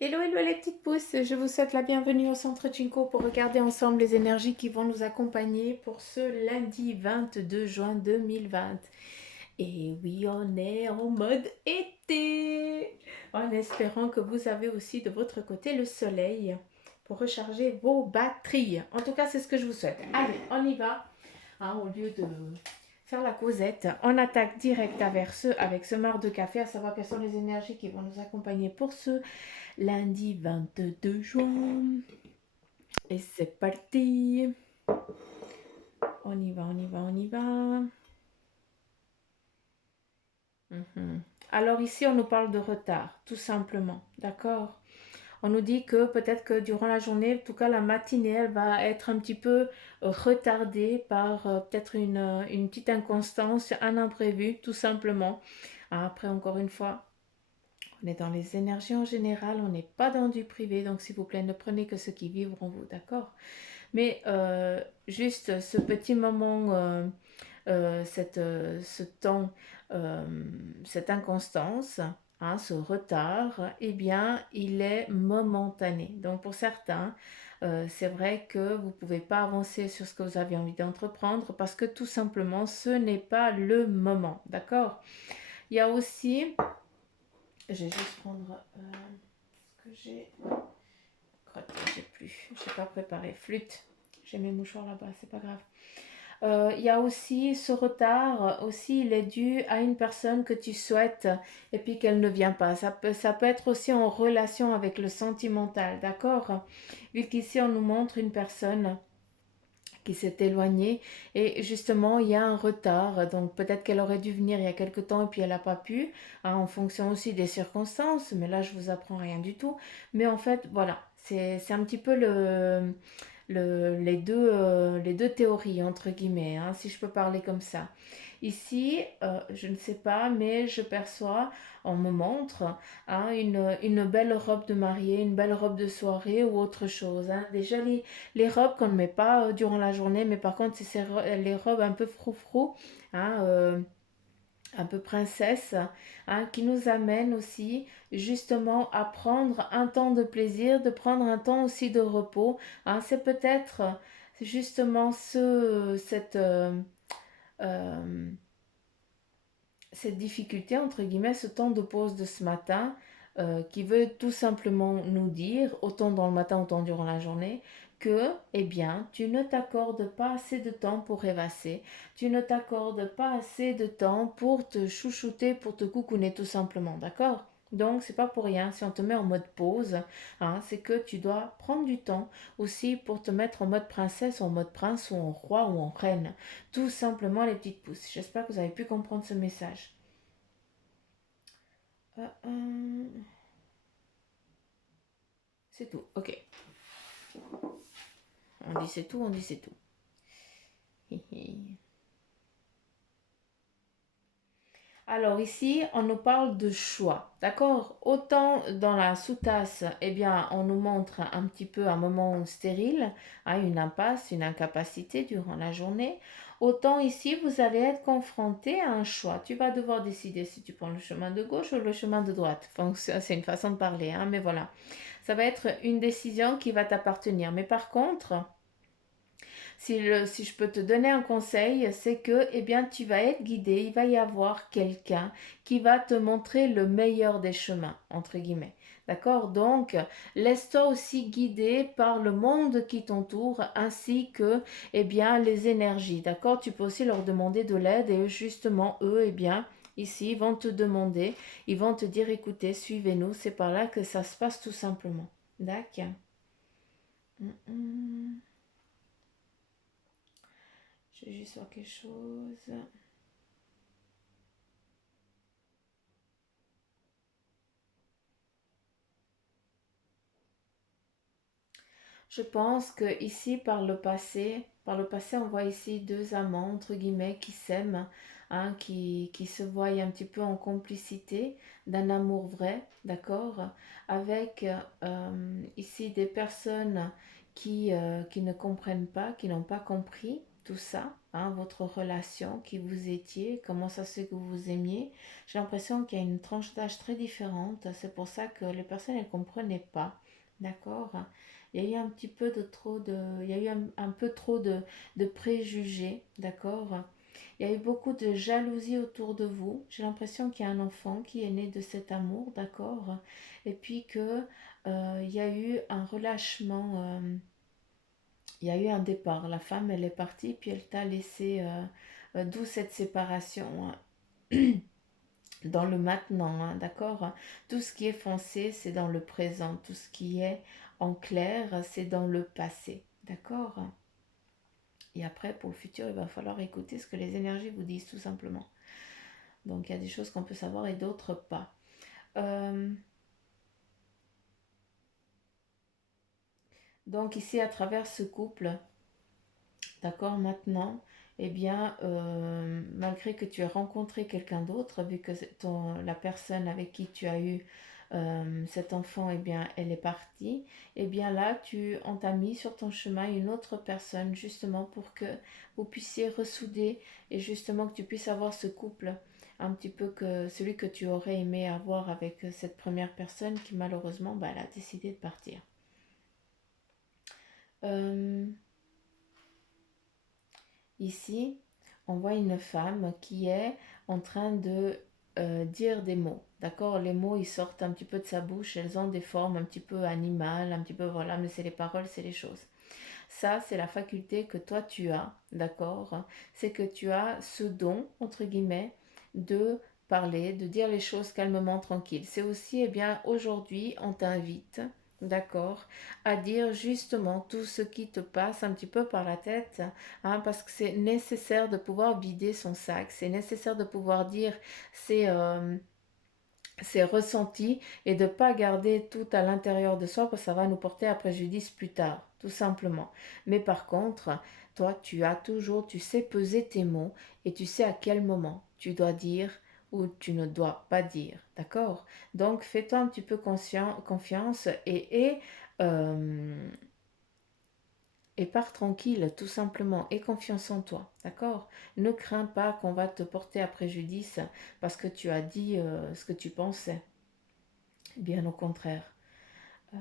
Hello, hello les petites pousses, je vous souhaite la bienvenue au Centre Chinko pour regarder ensemble les énergies qui vont nous accompagner pour ce lundi 22 juin 2020. Et oui, on est en mode été, en espérant que vous avez aussi de votre côté le soleil pour recharger vos batteries. En tout cas, c'est ce que je vous souhaite. Allez, on y va. Hein, au lieu de faire la causette, on attaque direct avec ce marc de café, à savoir quelles sont les énergies qui vont nous accompagner pour ce lundi 22 juin. Et c'est parti. On y va, on y va, on y va. Alors ici, on nous parle de retard, tout simplement. D'accord. On nous dit que peut-être que durant la journée, en tout cas la matinée, elle va être un petit peu retardée par peut-être une petite inconstance, un imprévu, tout simplement. Après, encore une fois, on est dans les énergies en général, on n'est pas dans du privé, donc s'il vous plaît, ne prenez que ce qui vibre en vous, d'accord? Mais juste ce petit moment, ce temps, euh, cette inconstance, hein, ce retard, eh bien, il est momentané. Donc pour certains, c'est vrai que vous ne pouvez pas avancer sur ce que vous avez envie d'entreprendre parce que tout simplement, ce n'est pas le moment. D'accord? Il y a aussi, je vais juste prendre ce que j'ai. J'ai plus, je n'ai pas préparé. Flûte. J'ai mes mouchoirs là-bas, c'est pas grave. Il y a aussi ce retard, aussi il est dû à une personne que tu souhaites et puis qu'elle ne vient pas. Ça peut être aussi en relation avec le sentimental, d'accord? Vu qu'ici on nous montre une personne qui s'est éloignée et justement il y a un retard, donc peut-être qu'elle aurait dû venir il y a quelque temps et puis elle n'a pas pu, hein, en fonction aussi des circonstances, mais là je vous apprends rien du tout. Mais en fait voilà, c'est un petit peu les deux théories, entre guillemets, hein, si je peux parler comme ça. Ici, je ne sais pas, mais je perçois, on me montre, hein, une belle robe de mariée, une belle robe de soirée ou autre chose. Hein. Déjà, les robes qu'on ne met pas durant la journée, mais par contre, c'est les robes un peu froufrou, hein, un peu princesse, hein, qui nous amène aussi justement à prendre un temps de plaisir, de prendre un temps aussi de repos. Hein. C'est peut-être justement euh, cette difficulté, entre guillemets, ce temps de pause de ce matin, qui veut tout simplement nous dire, autant dans le matin, autant durant la journée, que, eh bien, tu ne t'accordes pas assez de temps pour rêvasser, tu ne t'accordes pas assez de temps pour te chouchouter, pour te coucouner, tout simplement, d'accord? Donc, c'est pas pour rien, si on te met en mode pause, hein, c'est que tu dois prendre du temps aussi pour te mettre en mode princesse, en mode prince, ou en roi, ou en reine. Tout simplement les petites pousses. J'espère que vous avez pu comprendre ce message. Euh, euh, c'est tout. Ok. On dit c'est tout, on dit c'est tout. Alors ici, on nous parle de choix, d'accord? Autant dans la sous-tasse, eh bien, on nous montre un petit peu un moment stérile, hein, une impasse, une incapacité durant la journée. Autant ici, vous allez être confronté à un choix. Tu vas devoir décider si tu prends le chemin de gauche ou le chemin de droite. Enfin, c'est une façon de parler, hein, mais voilà. Ça va être une décision qui va t'appartenir. Mais par contre, si je peux te donner un conseil, c'est que eh bien, tu vas être guidé, il va y avoir quelqu'un qui va te montrer le meilleur des chemins, entre guillemets. D'accord? Donc, laisse-toi aussi guider par le monde qui t'entoure ainsi que eh bien, les énergies. D'accord? Tu peux aussi leur demander de l'aide et justement, eux, eh bien, ici, ils vont te demander, ils vont te dire, écoutez, suivez-nous, c'est par là que ça se passe tout simplement. D'accord? Je vais juste voir quelque chose. Je pense que ici, par le passé, on voit ici deux amants, entre guillemets, qui s'aiment, hein, qui se voient un petit peu en complicité d'un amour vrai, d'accord, avec ici des personnes qui ne comprennent pas, qui n'ont pas compris, tout ça, hein, votre relation, qui vous étiez, comment ça se fait que vous vous aimiez. J'ai l'impression qu'il y a une tranche d'âge très différente. C'est pour ça que les personnes ne comprenaient pas. D'accord? Il y a eu un petit peu de trop de... Il y a eu un peu trop de préjugés. D'accord? Il y a eu beaucoup de jalousie autour de vous. J'ai l'impression qu'il y a un enfant qui est né de cet amour. D'accord? Et puis que il y a eu un relâchement. Il y a eu un départ. La femme, elle est partie, puis elle t'a laissé, d'où cette séparation, hein, dans le maintenant, hein, d'accord? Tout ce qui est foncé, c'est dans le présent. Tout ce qui est en clair, c'est dans le passé, d'accord? Et après, pour le futur, il va falloir écouter ce que les énergies vous disent, tout simplement. Donc, il y a des choses qu'on peut savoir et d'autres pas. Euh, donc, ici, à travers ce couple, d'accord, maintenant, eh bien, malgré que tu aies rencontré quelqu'un d'autre, vu que la personne avec qui tu as eu cet enfant, eh bien, elle est partie, eh bien là, on t'a mis sur ton chemin une autre personne, justement pour que vous puissiez ressouder et justement que tu puisses avoir ce couple un petit peu que celui que tu aurais aimé avoir avec cette première personne qui malheureusement, bah, elle a décidé de partir. Euh, Ici, on voit une femme qui est en train de dire des mots. D'accord? Les mots, ils sortent un petit peu de sa bouche, elles ont des formes un petit peu animales, un petit peu, voilà, mais c'est les paroles, c'est les choses. Ça, c'est la faculté que toi, tu as, d'accord? C'est que tu as ce don, entre guillemets, de parler, de dire les choses calmement, tranquille. C'est aussi, eh bien, aujourd'hui, on t'invite, d'accord, à dire justement tout ce qui te passe un petit peu par la tête, hein, parce que c'est nécessaire de pouvoir vider son sac, c'est nécessaire de pouvoir dire ses ressentis et de ne pas garder tout à l'intérieur de soi parce que ça va nous porter à préjudice plus tard, tout simplement. Mais par contre, toi, tu as toujours, tu sais peser tes mots et tu sais à quel moment tu dois dire ou tu ne dois pas dire, d'accord? Donc, fais-toi un petit peu confiance et pars tranquille, tout simplement, et confiance en toi, d'accord? Ne crains pas qu'on va te porter à préjudice parce que tu as dit ce que tu pensais. Bien au contraire. Euh,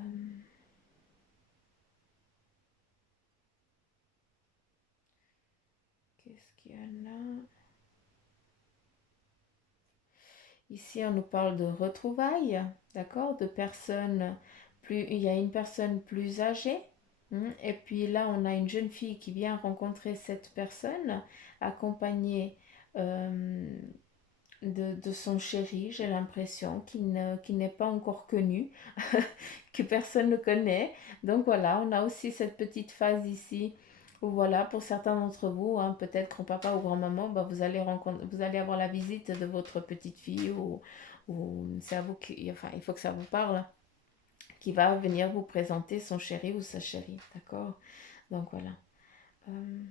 Qu'est-ce qu'il y a là? Ici, on nous parle de retrouvailles, d'accord? De personnes plus. Il y a une personne plus âgée. Et puis là, on a une jeune fille qui vient rencontrer cette personne, accompagnée euh, de son chéri, j'ai l'impression, qui n'est pas encore connu, que personne ne connaît. Donc voilà, on a aussi cette petite phase ici où voilà, pour certains d'entre vous, hein, peut-être grand-papa ou grand-maman, bah, vous allez avoir la visite de votre petite fille ou c'est à vous qui, enfin, il faut que ça vous parle, qui va venir vous présenter son chéri ou sa chérie, d'accord? Donc voilà. Euh,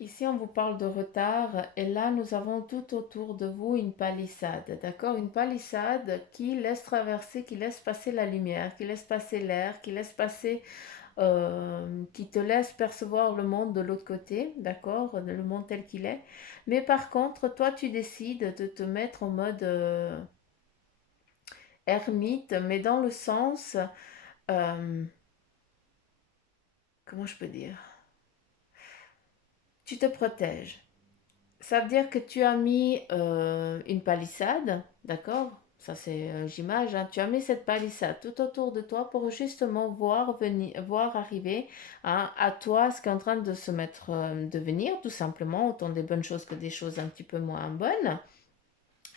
Ici, on vous parle de retard et là, nous avons tout autour de vous une palissade, d'accord? Une palissade qui laisse traverser, qui laisse passer la lumière, qui laisse passer l'air, qui te laisse percevoir le monde de l'autre côté, d'accord? Le monde tel qu'il est. Mais par contre, toi, tu décides de te mettre en mode ermite, mais dans le sens, euh, comment je peux dire? Tu te protèges. Ça veut dire que tu as mis une palissade, d'accord? Ça c'est j'image, hein. Tu as mis cette palissade tout autour de toi pour justement voir arriver, hein, à toi ce qui est en train de se mettre, de venir, tout simplement, autant des bonnes choses que des choses un petit peu moins bonnes.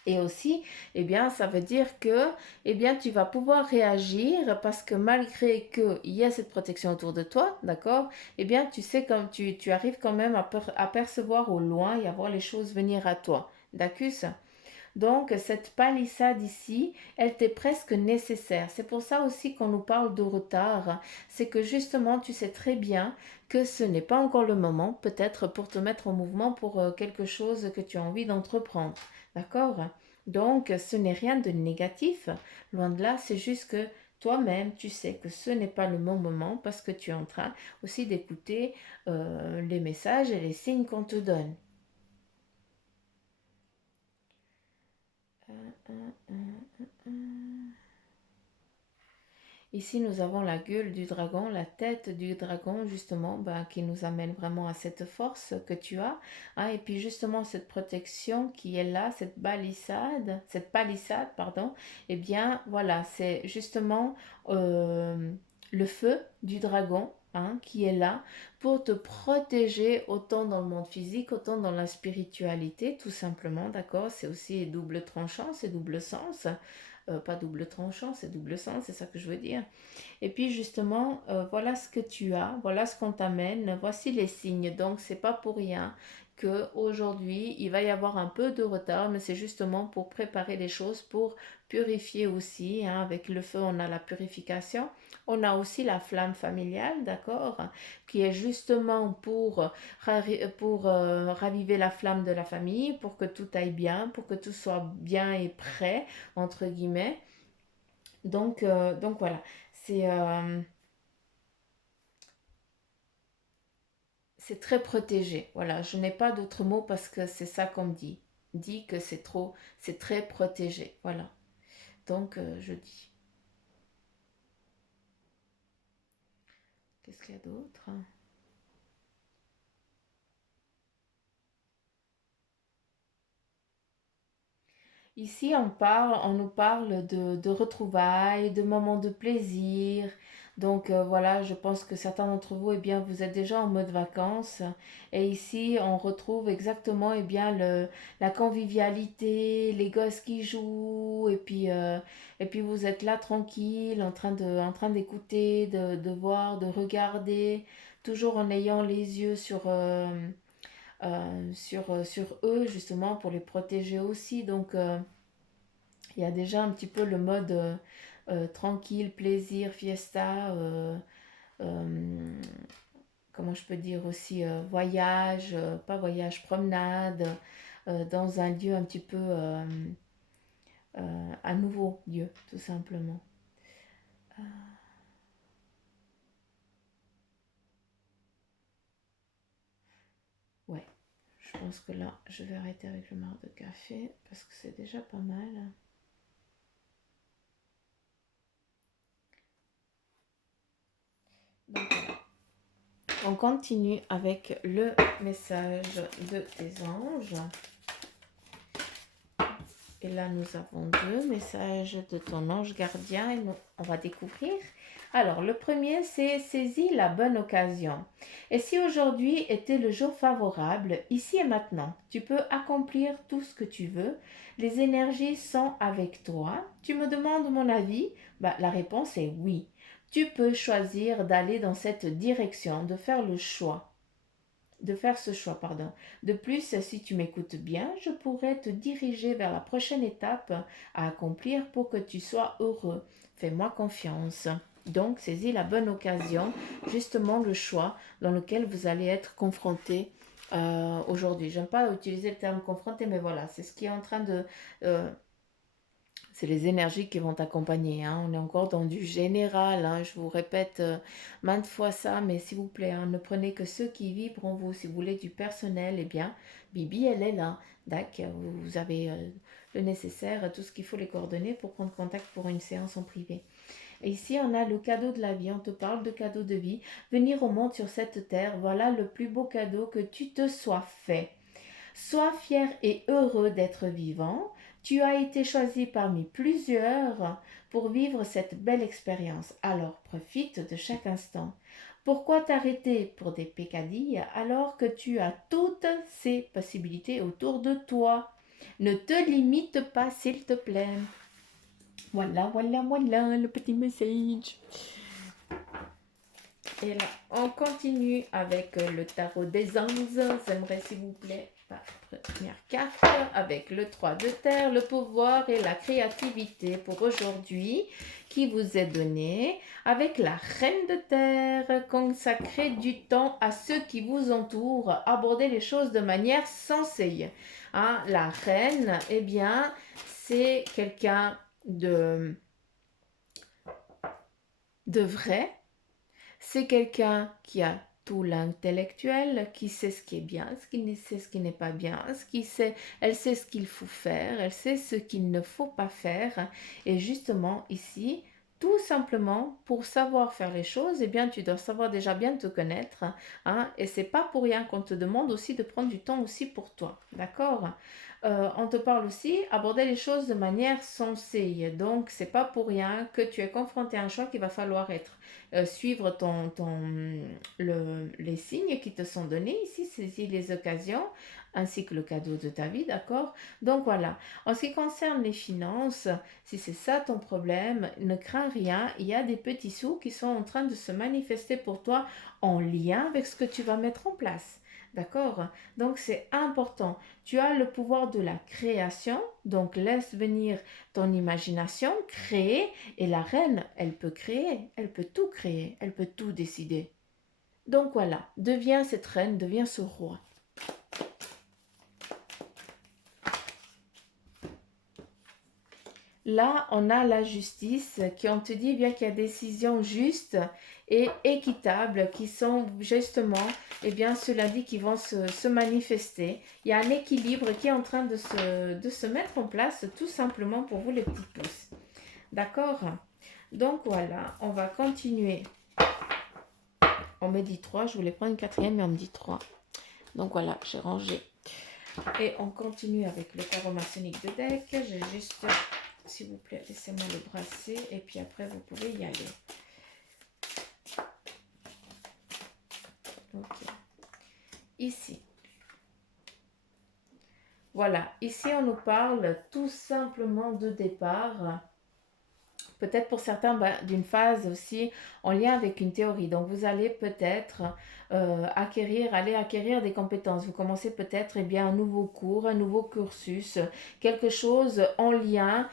Et aussi, eh bien, ça veut dire que, eh bien, tu vas pouvoir réagir parce que malgré qu'il y a cette protection autour de toi, d'accord, eh bien, tu sais, comme tu arrives quand même à percevoir au loin et à voir les choses venir à toi. D'accord? Donc, cette palissade ici, elle t'est presque nécessaire. C'est pour ça aussi qu'on nous parle de retard. C'est que justement, tu sais très bien que ce n'est pas encore le moment, peut-être pour te mettre en mouvement pour quelque chose que tu as envie d'entreprendre. D'accord? Donc, ce n'est rien de négatif. Loin de là, c'est juste que toi-même, tu sais que ce n'est pas le bon moment parce que tu es en train aussi d'écouter les messages et les signes qu'on te donne. Ici, nous avons la gueule du dragon, la tête du dragon, justement, ben, qui nous amène vraiment à cette force que tu as. Hein, et puis, justement, cette protection qui est là, cette palissade, pardon, eh bien, voilà, c'est justement le feu du dragon. Hein, qui est là pour te protéger autant dans le monde physique, autant dans la spiritualité, tout simplement, d'accord? C'est aussi double tranchant, c'est double sens. Pas double tranchant, c'est double sens, c'est ça que je veux dire. Et puis justement, voilà ce que tu as, voilà ce qu'on t'amène, voici les signes. Donc c'est pas pour rien que aujourd'hui il va y avoir un peu de retard, mais c'est justement pour préparer les choses, pour purifier aussi. Hein. Avec le feu, on a la purification. On a aussi la flamme familiale, d'accord, qui est justement pour raviver la flamme de la famille, pour que tout aille bien, pour que tout soit bien et prêt, entre guillemets. Donc voilà, c'est euh, c'est très protégé. Voilà, je n'ai pas d'autres mots parce que c'est ça qu'on me dit. Dit que c'est très protégé. Voilà. Donc je dis. Qu'est-ce qu'il y a d'autre? Ici, on nous parle de retrouvailles, de moments de plaisir. Donc voilà, je pense que certains d'entre vous, eh bien, vous êtes déjà en mode vacances. Et ici, on retrouve exactement, eh bien, la convivialité, les gosses qui jouent. Et puis vous êtes là tranquille, en train d'écouter, de voir, de regarder, toujours en ayant les yeux sur eux, justement, pour les protéger aussi. Donc, il y a déjà un petit peu le mode tranquille, plaisir, fiesta, euh, comment je peux dire aussi, voyage, pas voyage, promenade, dans un lieu un petit peu, un nouveau lieu, tout simplement. Ouais, je pense que là, je vais arrêter avec le marc de café parce que c'est déjà pas mal. Donc voilà. On continue avec le message de tes anges. Et là, nous avons deux messages de ton ange gardien et on va découvrir. Alors, le premier, c'est saisis la bonne occasion. Et si aujourd'hui était le jour favorable, ici et maintenant, tu peux accomplir tout ce que tu veux. Les énergies sont avec toi. Tu me demandes mon avis? Bah, la réponse est oui. Tu peux choisir d'aller dans cette direction, de faire le choix de faire ce choix, pardon. De plus, si tu m'écoutes bien, je pourrais te diriger vers la prochaine étape à accomplir pour que tu sois heureux. Fais-moi confiance. Donc, saisis la bonne occasion, justement le choix dans lequel vous allez être confronté aujourd'hui. J'aime pas utiliser le terme confronté, mais voilà, c'est ce qui est en train euh, c'est les énergies qui vont t'accompagner. Hein. On est encore dans du général. Hein. Je vous répète maintes fois ça, mais s'il vous plaît, hein, ne prenez que ceux qui vibrent en vous. Si vous voulez du personnel, eh bien, Bibi, elle est là. Dac, vous avez le nécessaire, tout ce qu'il faut, les coordonnées pour prendre contact pour une séance en privé. Et ici, on a le cadeau de la vie. On te parle de cadeau de vie. Venir au monde sur cette terre, voilà le plus beau cadeau que tu te sois fait. Sois fier et heureux d'être vivant. Tu as été choisi parmi plusieurs pour vivre cette belle expérience. Alors profite de chaque instant. Pourquoi t'arrêter pour des pécadilles alors que tu as toutes ces possibilités autour de toi? Ne te limite pas, s'il te plaît. Voilà, voilà, voilà le petit message. Et là, on continue avec le tarot des anges. J'aimerais, s'il vous plaît, la première carte avec le 3 de terre, le pouvoir et la créativité pour aujourd'hui qui vous est donné avec la reine de terre. Consacrez du temps à ceux qui vous entourent, abordez les choses de manière sensée. Hein, la reine, eh bien, c'est quelqu'un de vrai, c'est quelqu'un qui a tout l'intellectuel, qui sait ce qui est bien, ce qui sait ce qui n'est pas bien, elle sait ce qu'il faut faire, elle sait ce qu'il ne faut pas faire. Et justement ici, tout simplement pour savoir faire les choses, eh bien tu dois savoir déjà bien te connaître, hein, et c'est pas pour rien qu'on te demande aussi de prendre du temps aussi pour toi, d'accord? On te parle aussi aborder les choses de manière sensée. Donc, c'est pas pour rien que tu es confronté à un choix qu'il va falloir être suivre les signes qui te sont donnés ici, saisir les occasions, ainsi que le cadeau de ta vie, d'accord? Donc voilà, en ce qui concerne les finances, si c'est ça ton problème, ne crains rien, il y a des petits sous qui sont en train de se manifester pour toi en lien avec ce que tu vas mettre en place. D'accord? Donc c'est important. Tu as le pouvoir de la création, donc laisse venir ton imagination, créer, et la reine, elle peut créer, elle peut tout décider. Donc voilà, deviens cette reine, deviens ce roi. Là, on a la justice qui, on te dit bien qu'il y a des décisions justes et équitables qui sont justement, eh bien, cela dit, qui vont se manifester. Il y a un équilibre qui est en train de se mettre en place tout simplement pour vous les petits pouces. D'accord? Donc voilà, on va continuer. On me dit 3, je voulais prendre une quatrième, mais on me dit 3. Donc voilà, j'ai rangé. Et on continue avec le tarot maçonnique de deck. J'ai juste, s'il vous plaît, laissez-moi le brasser. Et puis après, vous pouvez y aller. Ok. Ici. Voilà, ici on nous parle tout simplement de départ. Peut-être pour certains d'une phase aussi en lien avec une théorie. Donc vous allez peut-être aller acquérir des compétences. Vous commencez peut-être un nouveau cours, un nouveau cursus, quelque chose en lien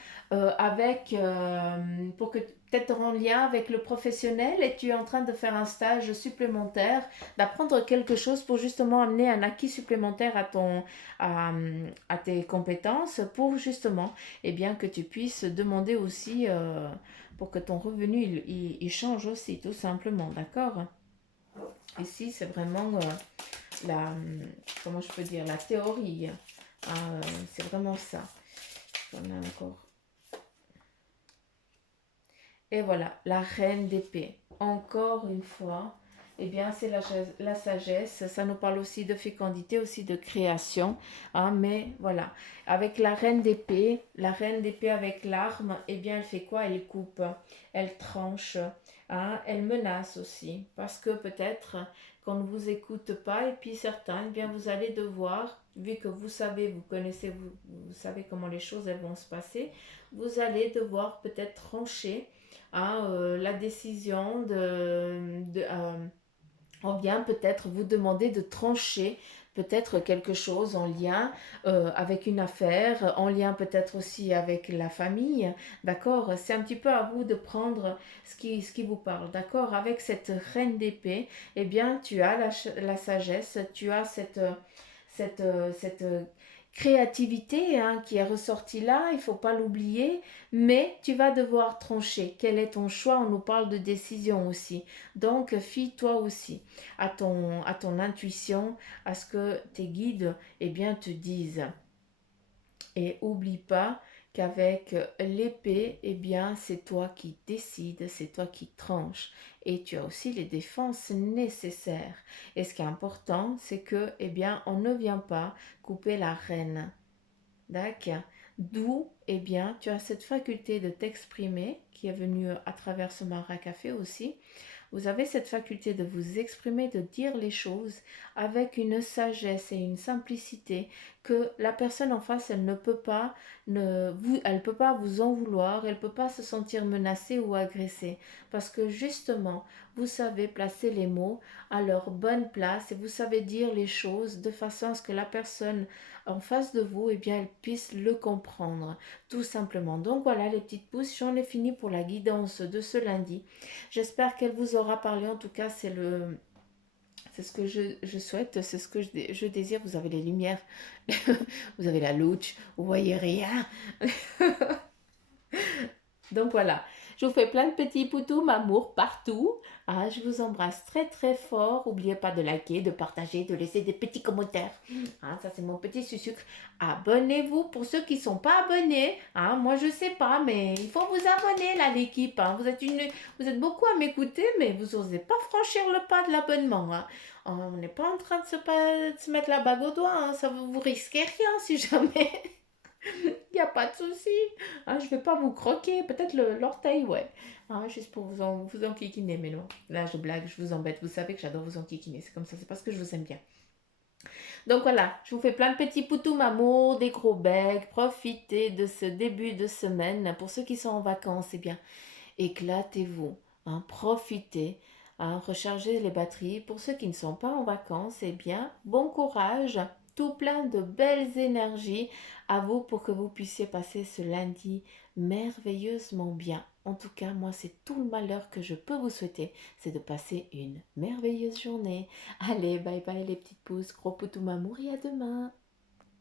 pour que peut-être en lien avec le professionnel et tu es en train de faire un stage supplémentaire, d'apprendre quelque chose pour justement amener un acquis supplémentaire à tes compétences pour justement que tu puisses demander aussi pour que ton revenu il change aussi tout simplement, d'accord? Ici c'est vraiment comment je peux dire, la théorie, c'est vraiment ça. On a encore. Et voilà, la reine d'épée. Encore une fois, c'est la sagesse. Ça nous parle aussi de fécondité, aussi de création. Mais voilà, avec la reine d'épée avec l'arme, elle fait quoi? Elle coupe, elle tranche, elle menace aussi. Parce que peut-être qu'on ne vous écoute pas, et puis certains, vous allez devoir, vu que vous savez, vous connaissez, vous savez comment les choses elles vont se passer, vous allez devoir peut-être trancher la décision on vient peut-être vous demander de trancher peut-être quelque chose en lien avec une affaire, en lien peut-être aussi avec la famille, d'accord? C'est un petit peu à vous de prendre ce qui vous parle, d'accord? Avec cette reine d'épée, tu as la sagesse, tu as cette créativité qui est ressortie là, il ne faut pas l'oublier, mais tu vas devoir trancher. Quel est ton choix? On nous parle de décision aussi. Donc, fie-toi aussi à ton intuition, à ce que tes guides te disent. Et oublie pas qu'avec l'épée, c'est toi qui décides, c'est toi qui tranches. Et tu as aussi les défenses nécessaires. Et ce qui est important, c'est que, on ne vient pas couper la reine. D'accord? D'où eh bien, tu as cette faculté de t'exprimer qui est venue à travers ce Mara Café aussi. Vous avez cette faculté de vous exprimer, de dire les choses avec une sagesse et une simplicité que la personne en face, elle ne peut pas, elle peut pas vous en vouloir, elle peut pas se sentir menacée ou agressée. Parce que justement, vous savez placer les mots à leur bonne place et vous savez dire les choses de façon à ce que la personne en face de vous, eh bien, elle puisse le comprendre, tout simplement. Donc voilà les petites pousses, j'en ai fini pour la guidance de ce lundi. J'espère qu'elle vous aura parlé. En tout cas, c'est ce que je souhaite, c'est ce que je désire. Vous avez les lumières, vous avez la louche, vous voyez rien. Donc voilà, je vous fais plein de petits poutous, m'amour partout. Ah, je vous embrasse très très fort. N'oubliez pas de liker, de partager, de laisser des petits commentaires. Ah, ça c'est mon petit sucre. Abonnez-vous pour ceux qui ne sont pas abonnés. Ah, moi je sais pas, mais il faut vous abonner là l'équipe. Hein. Vous êtes beaucoup à m'écouter, mais vous n'osez pas franchir le pas de l'abonnement. Hein. On n'est pas en train de se mettre la bague au doigt. Hein. Ça vous risquez rien si jamais. Il n'y a pas de souci. Hein, je ne vais pas vous croquer. Peut-être l'orteil, ouais. Hein, juste pour vous enquiquiner. Mais non, là, je blague, je vous embête. Vous savez que j'adore vous enquiquiner. C'est comme ça, c'est parce que je vous aime bien. Donc voilà, je vous fais plein de petits poutous mamour, des gros becs. Profitez de ce début de semaine. Pour ceux qui sont en vacances, eh bien, éclatez-vous. Hein, profitez. Hein, rechargez les batteries. Pour ceux qui ne sont pas en vacances, eh bien, bon courage. Tout plein de belles énergies à vous pour que vous puissiez passer ce lundi merveilleusement bien. En tout cas, moi, c'est tout le malheur que je peux vous souhaiter, c'est de passer une merveilleuse journée. Allez, bye bye les petites pousses, gros poutou mamour et à demain.